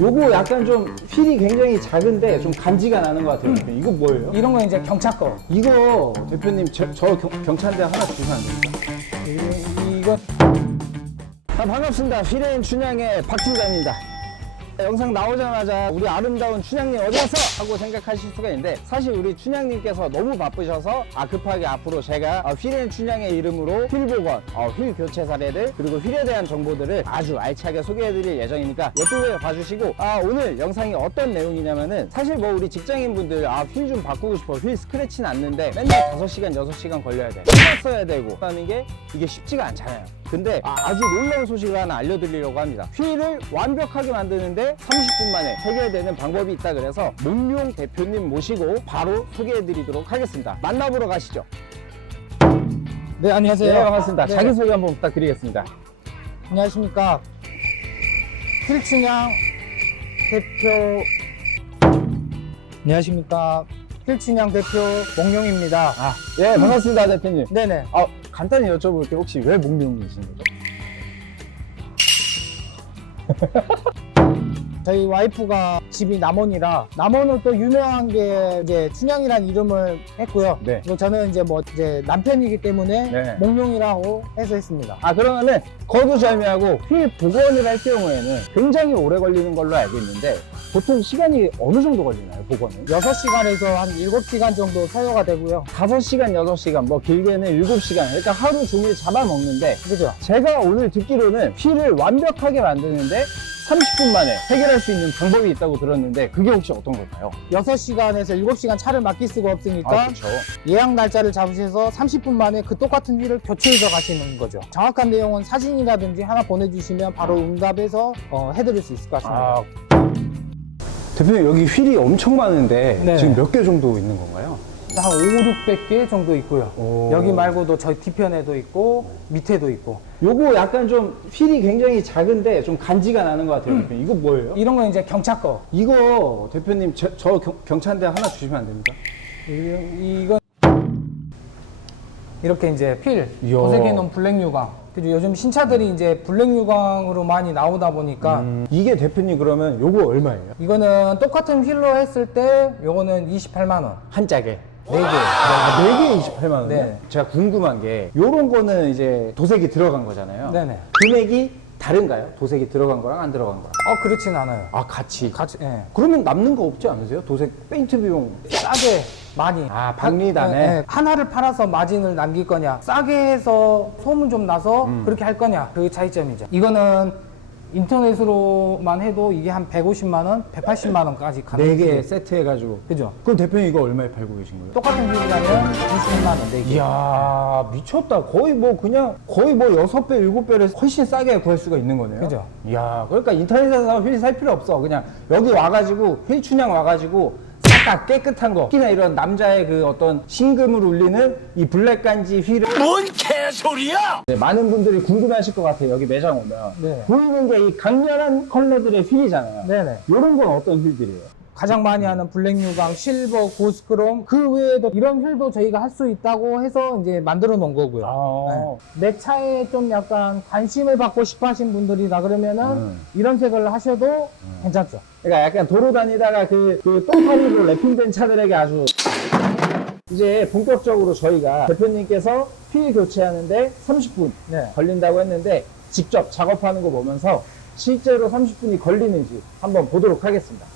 요거 약간 좀 휠이 굉장히 작은데 좀 간지가 나는 것 같아요. 대표님. 이거 뭐예요? 이런 건 이제 경차 거. 이거 대표님 저, 저 경, 경차인데 하나 주시면 안 됩니까? 이- 이거 아, 반갑습니다. 휘레인 춘향의 박 팀장입니다. 영상 나오자마자 우리 아름다운 춘향님 어디 갔어? 하고 생각하실 수가 있는데 사실 우리 춘향님께서 너무 바쁘셔서 아 급하게 앞으로 제가 아, 휘레인 춘향의 이름으로 휠 복원, 어, 휠 교체 사례들 그리고 휠에 대한 정보들을 아주 알차게 소개해드릴 예정이니까 예쁘게 봐주시고 아 오늘 영상이 어떤 내용이냐면은 사실 뭐 우리 직장인분들 아 휠 좀 바꾸고 싶어. 휠 스크래치 났는데 맨날 5시간 6시간 걸려야 돼. 써야 되고. 하는 게 이게 쉽지가 않잖아요 근데 아, 아주 놀라운 소식을 하나 알려드리려고 합니다. 휠을 완벽하게 만드는데 30분 만에 해결되는 방법이 있다 그래서 몽룡 대표님 모시고 바로 소개해드리도록 하겠습니다. 만나보러 가시죠. 네 안녕하세요. 네, 반갑습니다. 네, 자기소개 한번 부탁드리겠습니다. 안녕하십니까. 필춘향 대표. 안녕하십니까. 필춘향 대표 몽룡입니다. 아, 예, 반갑습니다, 대표님. 네네. 아, 간단히 여쭤볼게요. 혹시 왜 몽룡이신 거죠? 저희 와이프가 집이 남원이라 남원은 또 유명한 게 이제 춘향이라는 이름을 했고요. 네. 그리고 저는 이제 뭐 이제 남편이기 때문에 네. 몽룡이라고 해서 했습니다. 아, 그러면은 거두절미하고 휠 복원을 할 경우에는 굉장히 오래 걸리는 걸로 알고 있는데 보통 시간이 어느 정도 걸리나요, 복원은? 6시간에서 한 7시간 정도 소요가 되고요. 5시간, 6시간, 뭐 길게는 7시간. 그러니까 하루 종일 잡아먹는데 그죠? 제가 오늘 듣기로는 휠을 완벽하게 만드는데 30분 만에 해결할 수 있는 방법이 있다고 들었는데 그게 혹시 어떤 걸까요? 6시간에서 7시간 차를 맡길 수가 없으니까 그렇죠. 예약 날짜를 잡으셔서 30분 만에 그 똑같은 휠을 교체해서 가시는 거죠. 정확한 내용은 사진이라든지 하나 보내주시면 바로 응답해서 어, 해드릴 수 있을 것 같습니다. 아, 대표님 여기 휠이 엄청 많은데 네. 지금 몇 개 정도 있는 건가요? 한 5, 600개 정도 있고요. 오. 여기 말고도 저희 뒤편에도 있고 밑에도 있고 요거 약간 좀 휠이 굉장히 작은데 좀 간지가 나는 것 같아요. 대표님. 이거 뭐예요? 이런 건 이제 경차 거. 이거 대표님 저, 저 경, 경차인데 하나 주시면 안 됩니까? 이- 이건 이렇게 이제 필 이야. 도색해 놓은 블랙 유광. 그죠? 요즘 신차들이 이제 블랙 유광으로 많이 나오다 보니까 음, 이게 대표님 그러면 요거 얼마예요? 이거는 똑같은 휠로 했을 때 요거는 28만 원. 한 짝에. 네 개. 아, 4개에 28만 원이요? 네. 제가 궁금한 게 요런 거는 이제 도색이 들어간 거잖아요. 네네. 금액이 다른가요? 도색이 들어간 거랑 안 들어간 거랑? 어 그렇진 않아요. 아, 같이. 같이 예. 그러면 남는 거 없지 않으세요? 도색 페인트 비용. 싸게 많이. 아, 박리단에? 예, 예. 하나를 팔아서 마진을 남길 거냐, 싸게 해서 소문 좀 나서 음. 그렇게 할 거냐, 그 차이점이죠. 이거는 인터넷으로만 해도 이게 한 150만 원, 180만 원까지 가는. 4개 세트 해가지고. 그죠? 그럼 대표님 이거 얼마에 팔고 계신 거예요? 똑같은 휠이라면 20만 원, 네 개. 이야, 미쳤다. 거의 뭐 그냥, 거의 뭐 6배, 7배를 훨씬 싸게 구할 수가 있는 거네요. 그죠? 이야, 그러니까 인터넷에서 휠 살 필요 없어. 그냥 여기 와가지고, 휠 춘향 와가지고, 싹다 깨끗한 거. 특히나 이런 남자의 그 어떤 심금을 울리는 이 블랙간지 휠을. 뭔 개소리야! 네, 많은 분들이 궁금해 하실 것 같아요. 여기 매장 오면. 네. 보이는 게 이 강렬한 컬러들의 휠이잖아요. 네네. 이런 건 어떤 휠들이에요? 가장 많이 하는 블랙 유광, 실버, 고스크롬 그 외에도 이런 휠도 저희가 할 수 있다고 해서 이제 만들어 놓은 거고요. 아, 내 차에 좀 약간 관심을 받고 싶어 하신 분들이다 그러면은 음. 이런 색을 하셔도 괜찮죠. 그러니까 약간 도로 다니다가 그, 그 똥파리로 랩핑된 차들에게 아주 이제 본격적으로 저희가 대표님께서 휠 교체하는데 30분 네. 걸린다고 했는데 직접 작업하는 거 보면서 실제로 30분이 걸리는지 한번 보도록 하겠습니다.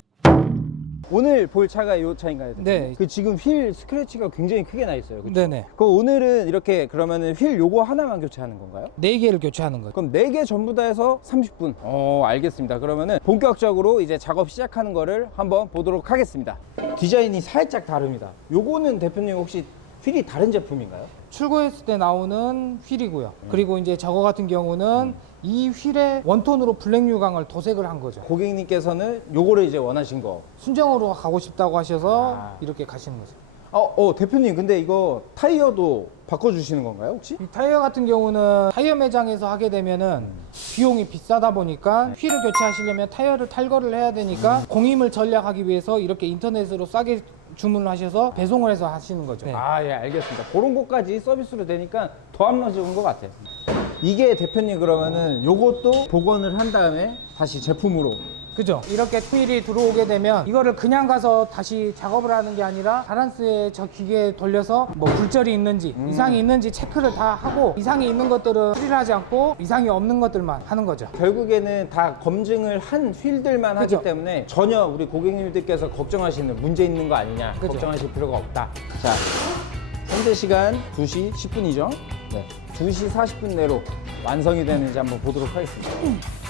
오늘 볼 차가 이 차인가요? 네. 그 지금 휠 스크래치가 굉장히 크게 나 있어요. 그죠? 네네. 그 오늘은 이렇게 그러면은 휠 요거 하나만 교체하는 건가요? 네 개를 교체하는 거죠. 그럼 네 개 전부 다 해서 30분. 어, 알겠습니다. 그러면은 본격적으로 이제 작업 시작하는 거를 한번 보도록 하겠습니다. 디자인이 살짝 다릅니다. 요거는 대표님 혹시 휠이 다른 제품인가요? 출고했을 때 나오는 휠이고요. 그리고 이제 저거 같은 경우는 이 휠에 원톤으로 블랙 유광을 도색을 한 거죠. 고객님께서는 요거를 이제 원하신 거. 순정으로 가고 싶다고 하셔서 아. 이렇게 가시는 거죠. 어, 어, 대표님 근데 이거 타이어도 바꿔주시는 건가요 혹시? 이 타이어 같은 경우는 타이어 매장에서 하게 되면은 비용이 비싸다 보니까 휠을 교체하시려면 타이어를 탈거를 해야 되니까 공임을 전략하기 위해서 이렇게 인터넷으로 싸게 주문을 하셔서 배송을 해서 하시는 거죠. 아, 예, 알겠습니다. 그런 것까지 서비스로 되니까 더 합리적인 것 같아요. 이게 대표님 그러면은 요것도 복원을 한 다음에 다시 제품으로 그죠? 이렇게 휠이 들어오게 되면 이거를 그냥 가서 다시 작업을 하는 게 아니라 바란스에 저 기계에 돌려서 뭐 굴절이 있는지 음. 이상이 있는지 체크를 다 하고 이상이 있는 것들은 수리를 하지 않고 이상이 없는 것들만 하는 거죠. 결국에는 다 검증을 한 휠들만 그죠. 하기 때문에 전혀 우리 고객님들께서 걱정하시는 문제 있는 거 아니냐 그죠. 걱정하실 필요가 없다. 자, 현재 시간 2시 10분이죠? 네. 2시 40분 내로 완성이 되는지 한번 보도록 하겠습니다.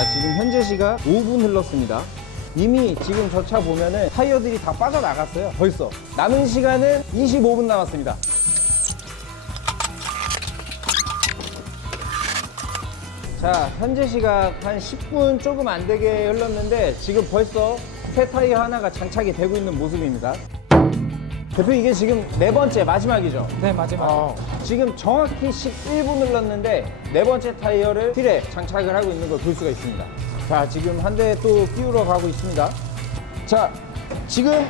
자, 지금 현재 시각 5분 흘렀습니다. 이미 지금 저 차 보면은 타이어들이 다 빠져나갔어요. 벌써. 남은 시간은 25분 남았습니다. 자, 현재 시각 한 10분 조금 안 되게 흘렀는데 지금 벌써 새 타이어 하나가 장착이 되고 있는 모습입니다. 대표 이게 지금 네 번째 마지막이죠? 네, 마지막. 어, 지금 정확히 11분 흘렀는데 네 번째 타이어를 휠에 장착을 하고 있는 걸 볼 수가 있습니다. 자, 지금 한 대 또 끼우러 가고 있습니다. 자, 지금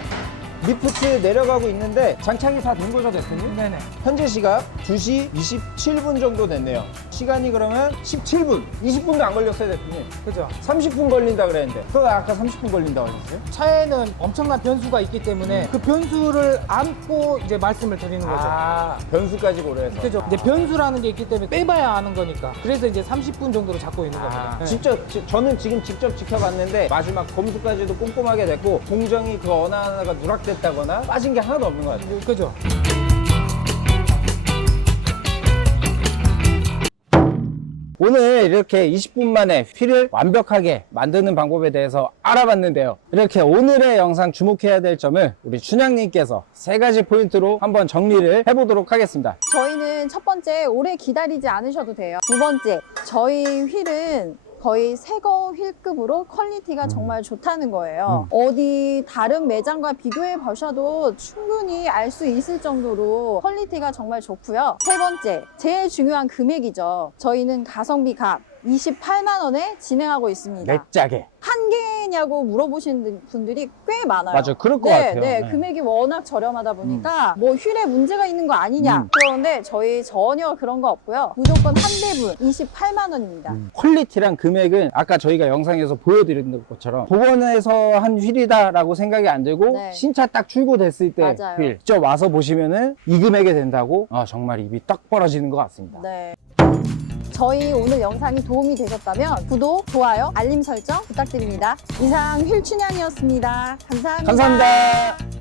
리프트 내려가고 있는데 장착이 다 된 거죠, 대표님? 네네. 현재 시각 2시 27분 정도 됐네요. 시간이 그러면 17분, 20분도 안 걸렸어요, 대표님. 그죠? 30분 걸린다 그랬는데. 또 아까 30분 걸린다고 하셨어요? 차에는 엄청난 변수가 있기 때문에 그 변수를 안고 이제 말씀을 드리는 거죠. 아, 변수까지 고려해서. 그죠? 이제 변수라는 게 있기 때문에 빼봐야 아는 거니까. 그래서 이제 30분 정도로 잡고 있는 겁니다. 아, 네. 직접 지- 저는 지금 직접 지켜봤는데 마지막 검수까지도 꼼꼼하게 됐고 공정이 그 어느 하나가 누락 됐다거나 빠진 게 하나도 없는 것 같아요. 그죠? 오늘 이렇게 20분 만에 휠을 완벽하게 만드는 방법에 대해서 알아봤는데요. 이렇게 오늘의 영상 주목해야 될 점을 우리 춘향님께서 세 가지 포인트로 한번 정리를 해보도록 하겠습니다. 저희는 첫 번째 오래 기다리지 않으셔도 돼요. 두 번째 저희 휠은 거의 새거 휠급으로 퀄리티가 정말 좋다는 거예요. 어디 다른 매장과 비교해 보셔도 충분히 알 수 있을 정도로 kv리티가 정말 좋고요. 세 번째 제일 중요한 금액이죠. 저희는 가성비 값 28만 원에 진행하고 있습니다. 내짜게. 한 개냐고 물어보시는 분들이 꽤 많아요. 맞아요. 그럴 것 네, 같아요. 네, 네. 금액이 워낙 저렴하다 보니까 뭐 휠에 문제가 있는 거 아니냐. 음. 그런데 저희 전혀 그런 거 없고요. 무조건 한 대분 28만 원입니다. 퀄리티랑 금액은 아까 저희가 영상에서 보여드린 것처럼 복원해서 한 휠이다라고 생각이 안 들고 네. 신차 딱 출고됐을 때 맞아요. 휠 직접 와서 보시면은 이 금액에 된다고 아, 정말 입이 딱 벌어지는 것 같습니다. 네. 저희 오늘 영상이 도움이 되셨다면 구독, 좋아요, 알림 설정 부탁드립니다. 이상 휠춘향이었습니다 감사합니다. 감사합니다.